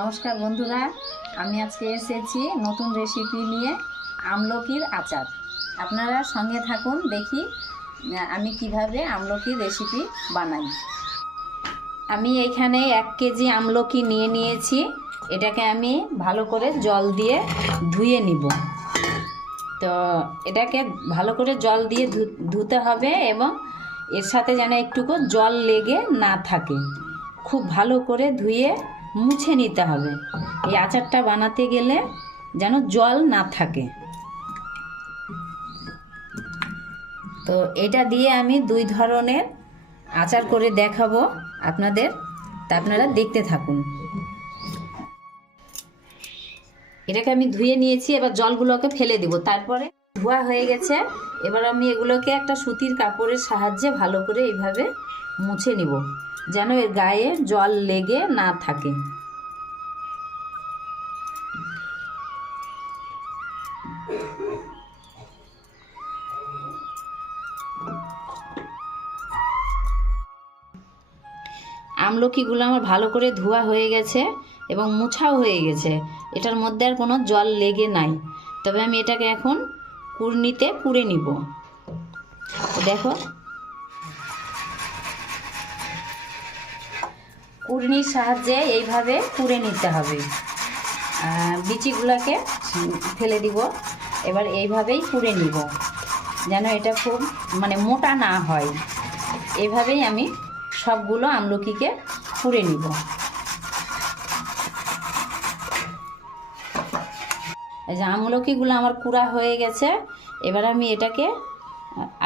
নমস্কার বন্ধুরা, আমি আজকে এসেছি নতুন রেসিপি নিয়ে আমলকির আচার। আপনারা সঙ্গে থাকুন, দেখি আমি কীভাবে আমলকির রেসিপি বানাই। আমি এইখানে এক কেজি আমলকি নিয়ে নিয়েছি, এটাকে আমি ভালো করে জল দিয়ে ধুয়ে নিব। তো এটাকে ভালো করে জল দিয়ে ধুতে হবে এবং এর সাথে যেন একটুকু জল লেগে না থাকে। খুব ভালো করে ধুয়ে মুছে নিতে হবে। এই আচারটা বানাতে গেলে যেন জল না থাকে। তো এটা দিয়ে আমি দুই ধরনের আচার করে দেখাবো আপনাদের। তা আপনারা দেখতে থাকুন। এটাকে আমি ধুয়ে নিয়েছি, এবার জলগুলোকে ফেলে দিব। তারপরে ধোয়া হয়ে গেছে। এবার আমি এগুলোকে একটা সুতির কাপড়ের সাহায্যে ভালো করে এইভাবে মুছে নিব, যেন এর গায়ে জল লেগে না থাকে। আমলকিগুলো আমার ভালো করে ধোয়া হয়ে গেছে এবং মুছাও হয়ে গেছে। এটার মধ্যে আর কোনো জল লেগে নাই। তবে আমি এটাকে এখন কুড়নিতে কুড়ে নিব। দেখো। কুড়নির সাহায্যে এইভাবে কুড়ে নিতে হবে। বিচিগুলোকে ফেলে দিব। এবার এইভাবেই কুড়ে নিব। যেন এটা খুব মানে মোটা না হয়। এইভাবেই আমি সবগুলো আমলকিকে কুড়ে নিব। এই যে আমলকিগুলো আমার কুড়া হয়ে গেছে, এবার আমি এটাকে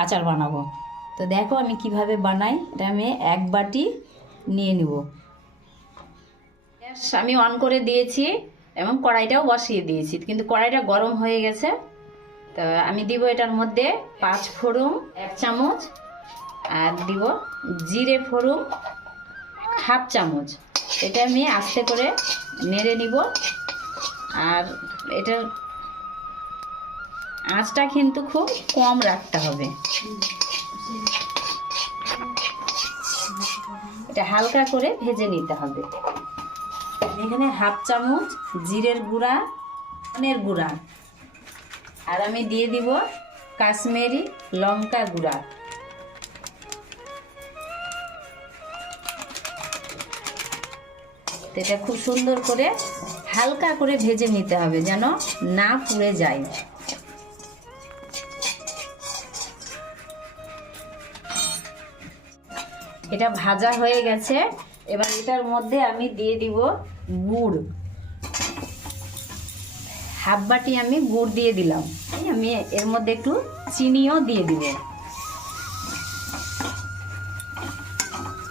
আচার বানাবো। তো দেখো আমি কীভাবে বানাই, এটা আমি এক বাটি নিয়ে নিব। গ্যাস আমি অন করে দিয়েছি এবং কড়াইটাও বসিয়ে দিয়েছি, কিন্তু কড়াইটা গরম হয়ে গেছে। তো আমি দিব এটার মধ্যে পাঁচ ফোড়ন, এক চামচ, আর দিব জিরে ফোড়ন, হাফ চামচ। এটা আমি আস্তে করে নেড়ে নিব। আর এটার আঁচটা কিন্তু খুব কম রাখতে হবে। এটা হালকা করে ভেজে নিতে হবে। এখানে হাফ চামচ জিরের গুঁড়া, ধনের গুঁড়া। আর আমি দিয়ে দিব কাশ্মীরি লঙ্কা গুঁড়া। এটা খুব সুন্দর করে হালকা করে ভেজে নিতে হবে যেন না পুড়ে যায়। এটা ভাজা হয়ে গেছে। এবার এটার মধ্যে আমি দিয়ে দিব গুড়। হাফ বাটি আমি গুড় দিয়ে দিলাম। আমি এর মধ্যে একটু চিনিও দিয়ে দিব।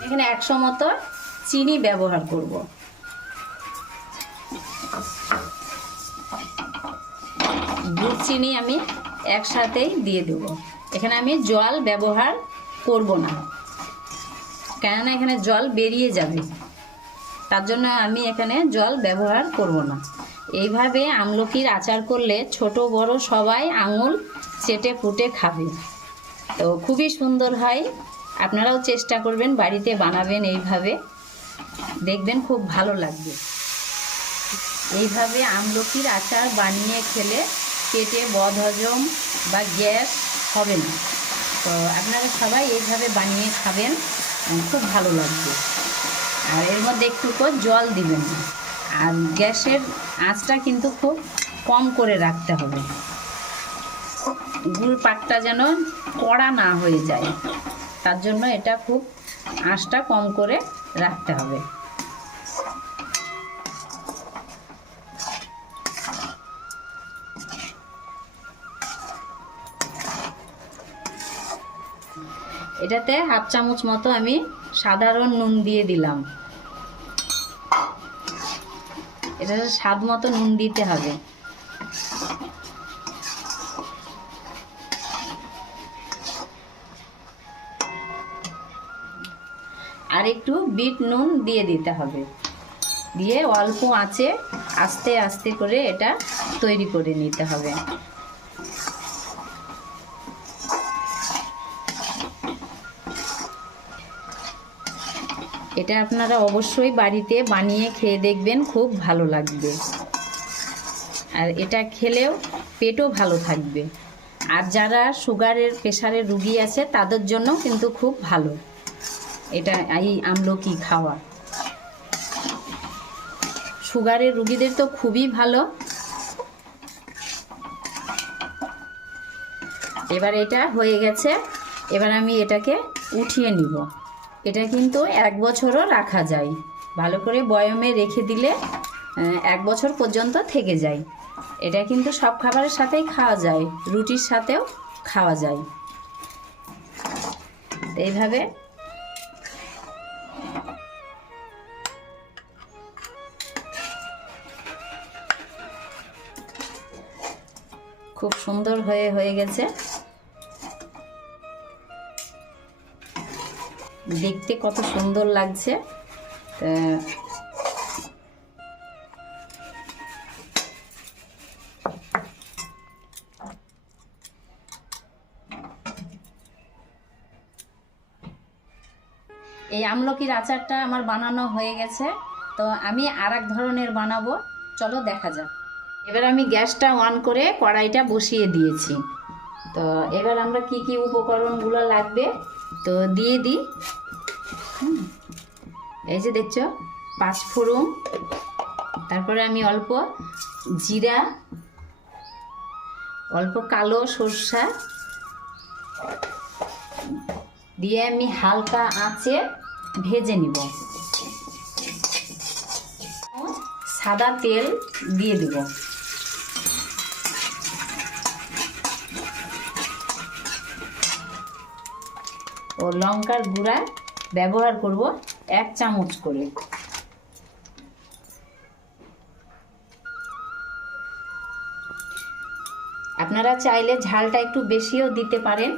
এখানে একশো মতো চিনি ব্যবহার করব। গুড় চিনি আমি একসাথেই দিয়ে দেব। এখানে আমি জল ব্যবহার করব না। কেননা এখানে জল বেরিয়ে যাবে। তার জন্য আমি এখানে জল ব্যবহার করব না। এইভাবে আমলকির আচার করলে ছোট বড় সবাই আঙুল চেটে ফুটে খাবে। তো খুবই সুন্দর হয়। আপনারাও চেষ্টা করবেন বাড়িতে বানাবেন এইভাবে। দেখবেন খুব ভালো লাগবে। এইভাবে আমলকির আচার বানিয়ে খেলে পেটে বদহজম বা গ্যাস হবে না। তো আপনারা সবাই এইভাবে বানিয়ে খাবেন খুব ভালো লাগবে। আর এর মধ্যে একটু জল দিবেন। আর গ্যাসের আঁচটা কিন্তু খুব কম করে রাখতে হবে। গুড় পাকটা যেন কড়া না হয়ে যায়, তার জন্য এটা খুব আঁচটা কম করে রাখতে হবে। এটাতে হাফ চামচ মতো আমি সাধারণ নুন দিয়ে দিলাম। এটাতে স্বাদ মতো নুন দিতে হবে। আর একটু বিট নুন দিয়ে দিতে হবে। দিয়ে অল্প আঁচে আস্তে আস্তে করে এটা তৈরি করে নিতে হবে। এটা আপনারা অবশ্যই বাড়িতে বানিয়ে খেয়ে দেখবেন, খুব ভালো লাগবে। আর এটা খেলেও পেটও ভালো থাকবে। আর যারা সুগারের প্রেশারের রুগী আছে, তাদের জন্য কিন্তু খুব ভালো। এটা এই আমলকি খাওয়া। সুগারের রুগীদের তো খুবই ভালো। এবার এটা হয়ে গেছে। এবার আমি এটাকে উঠিয়ে নিব। এটা কিন্তু এক বছরও রাখা যায়। ভালো করে বয়মে রেখে দিলে এক বছর পর্যন্ত থেকে যায়। এটা কিন্তু সব খাবারের সাথেই খাওয়া যায়, রুটির সাথেও খাওয়া যায়। এইভাবে খুব সুন্দর হয়ে হয়ে গেছে। দেখতে কত সুন্দর লাগছে। এই আমলকির আচারটা আমার বানানো হয়ে গেছে। তো আমি আর ধরনের বানাবো। চলো দেখা যাক। এবার আমি গ্যাসটা অন করে কড়াইটা বসিয়ে দিয়েছি। তো এবার আমরা কি কি উপকরণগুলো লাগবে? তো দিয়ে দিই। এই যে দেখছ, পাঁচ ফোড়ন। তারপরে আমি অল্প জিরা, অল্প কালো সর্ষা দিয়ে আমি হালকা আঁচে ভেজে নিব। সাদা তেল দিয়ে দিব। লঙ্কার গুঁড়া ব্যবহার করব এক চামচ করে। আপনারা চাইলে ঝালটা একটু বেশিও দিতে পারেন,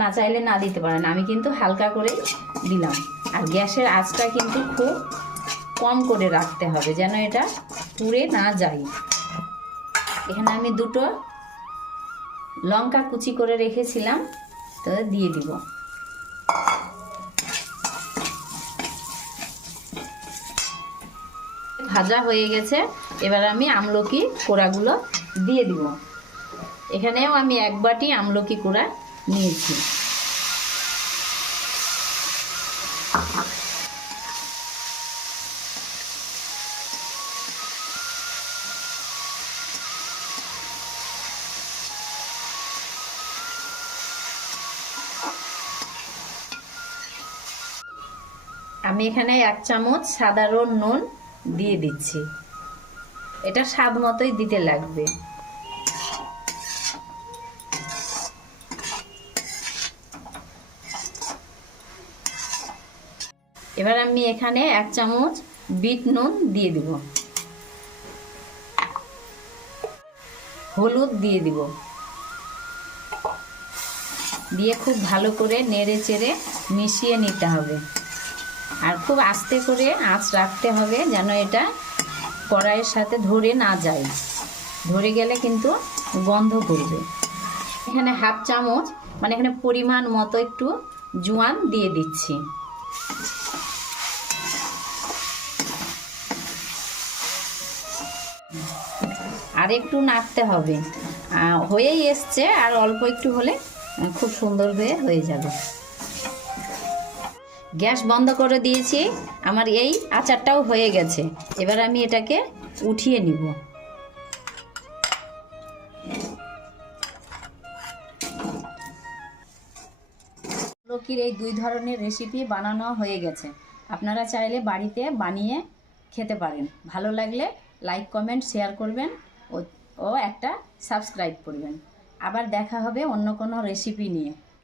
না চাইলে না দিতে পারেন। আমি কিন্তু হালকা করে দিলাম। আর গ্যাসের আঁচটা কিন্তু খুব কম করে রাখতে হবে যেন এটা পুড়ে না যায়। এখানে আমি দুটো লঙ্কা কুচি করে রেখেছিলাম, তো দিয়ে দিব। ভাজা হয়ে গেছে। এবার আমি আমলকি কোড়াগুলো দিয়ে দিব। এখানেও আমি এক বাটি আমলকি কোড়া নিয়েছি। আমি এখানে এক চামচ সাধারণ নুন দিয়ে দিচ্ছি। এটা স্বাদ মতোই দিতে লাগবে। এবার আমি এখানে এক চামচ বিট নুন দিয়ে দিব। হলুদ দিয়ে দিব। দিয়ে খুব ভালো করে নেড়ে চেড়ে মিশিয়ে নিতে হবে। আর খুব আস্তে করে আঁচ রাখতে হবে যেন এটা কড়াইয়ের সাথে ধরে না যায়। ধরে গেলে কিন্তু গন্ধ করবে এখানে হাফ চামচ মানে এখানে পরিমাণ মতো একটু জোয়ান দিয়ে দিচ্ছি। আর একটু নাড়তে হবে। হয়েই এসছে, আর অল্প একটু হলে খুব সুন্দর হয়ে হয়ে যাবে। গ্যাস বন্ধ করে দিয়েছি। আমার এই আচারটাও হয়ে গেছে। এবার আমি এটাকে উঠিয়ে নিব। লক্ষ্মীর এই দুই ধরনের রেসিপি বানানো হয়ে গেছে। আপনারা চাইলে বাড়িতে বানিয়ে খেতে পারেন। ভালো লাগলে লাইক কমেন্ট শেয়ার করবেন ও একটা সাবস্ক্রাইব করবেন। আবার দেখা হবে অন্য কোনো রেসিপি নিয়ে।